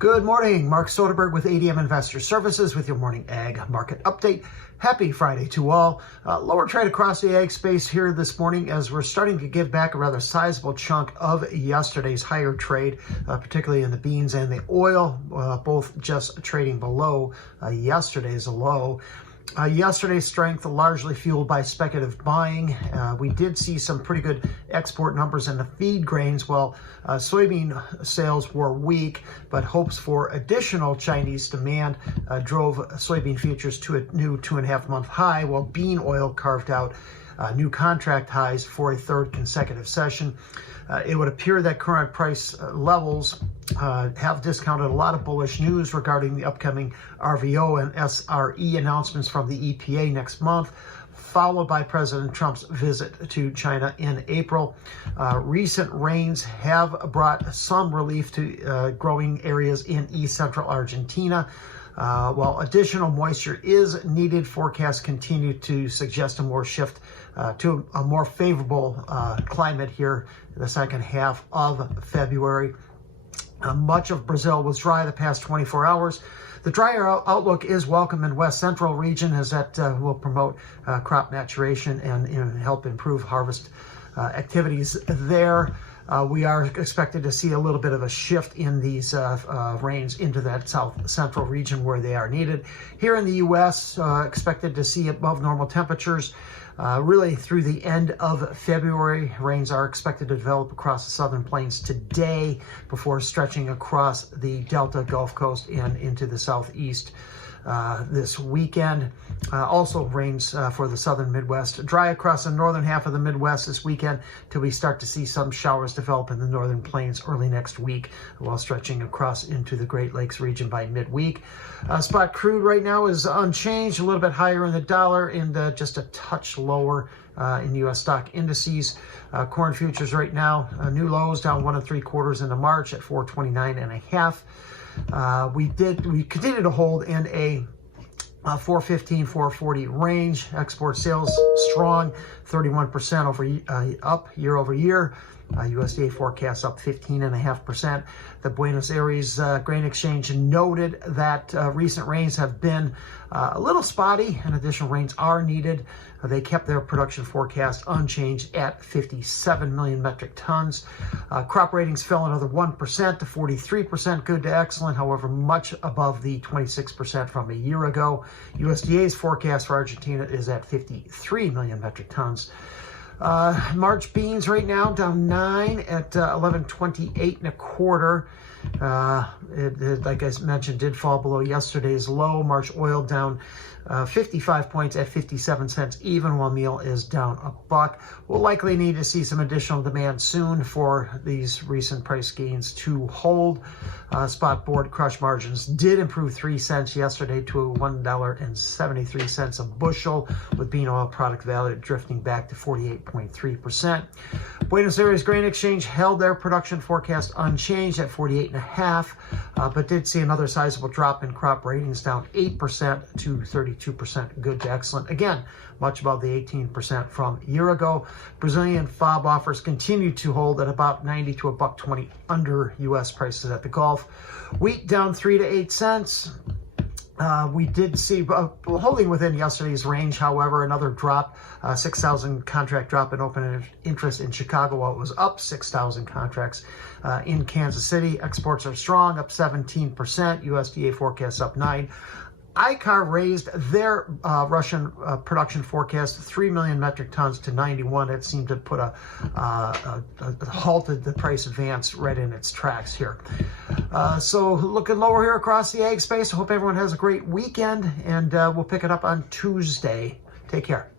Good morning, Mark Soderberg with ADM Investor Services with your morning ag market update. Happy Friday to all. Lower trade across the ag space here this morning as we're starting to give back a rather sizable chunk of yesterday's higher trade, particularly in the beans and the oil, both just trading below yesterday's low. Yesterday's strength largely fueled by speculative buying. We did see some pretty good export numbers in the feed grains, while soybean sales were weak, but hopes for additional Chinese demand drove soybean futures to a new 2.5-month high, while bean oil carved out new contract highs for a third consecutive session. It would appear that current price levels have discounted a lot of bullish news regarding the upcoming RVO and SRE announcements from the EPA next month, followed by President Trump's visit to China in April. Recent rains have brought some relief to growing areas in East Central Argentina. While additional moisture is needed, forecasts continue to suggest a more shift to a more favorable climate here in the second half of February. Much of Brazil was dry the past 24 hours. The drier outlook is welcome in West Central region, as that will promote crop maturation and help improve harvest activities there. We are expected to see a little bit of a shift in these rains into that South Central region where they are needed. Here in the U.S., expected to see above normal temperatures really through the end of February. Rains are expected to develop across the southern plains today before stretching across the Delta, Gulf Coast, and into the southeast this weekend. Also rains for the southern Midwest. Dry across the northern half of the Midwest this weekend till we start to see some showers develop in the northern plains early next week, while stretching across into the Great Lakes region by midweek. Spot crude right now is unchanged, a little bit higher in the dollar and just a touch lower in U.S. stock indices. Corn futures right now, new lows down 1 3/4 into March at 429.5. We continue to hold in a 415, 440 range. Export sales strong, 31% up year over year. USDA forecasts up 15.5%. The Buenos Aires Grain Exchange noted that recent rains have been a little spotty and additional rains are needed. They kept their production forecast unchanged at 57 million metric tons. Crop ratings fell another 1% to 43%, good to excellent, however, much above the 26% from a year ago. USDA's forecast for Argentina is at 53 million metric tons. March beans right now down 9 at 1128.25. Like I mentioned, did fall below yesterday's low. March oil down 55 points at 57 cents even, while meal is down $1. We'll likely need to see some additional demand soon for these recent price gains to hold. Spot board crush margins did improve 3 cents yesterday to $1.73 a bushel, with bean oil product value drifting back to 48.3%. Buenos Aires Grain Exchange held their production forecast unchanged at 48.5, but did see another sizable drop in crop ratings, down 8% to 32%, good to excellent. Again, much above the 18% from a year ago. Brazilian FOB offers continue to hold at about 90 to $1.20 under U.S. prices at the Gulf. Wheat down 3 to 8 cents. We did see, holding within yesterday's range, however, another drop, 6,000 contract drop in open interest in Chicago, while it was up 6,000 contracts in Kansas City. Exports are strong, up 17%. USDA forecasts up 9%. ICAR raised their Russian production forecast 3 million metric tons to 91. It seemed to put halted the price advance right in its tracks here. So looking lower here across the ag space. I hope everyone has a great weekend, and we'll pick it up on Tuesday. Take care.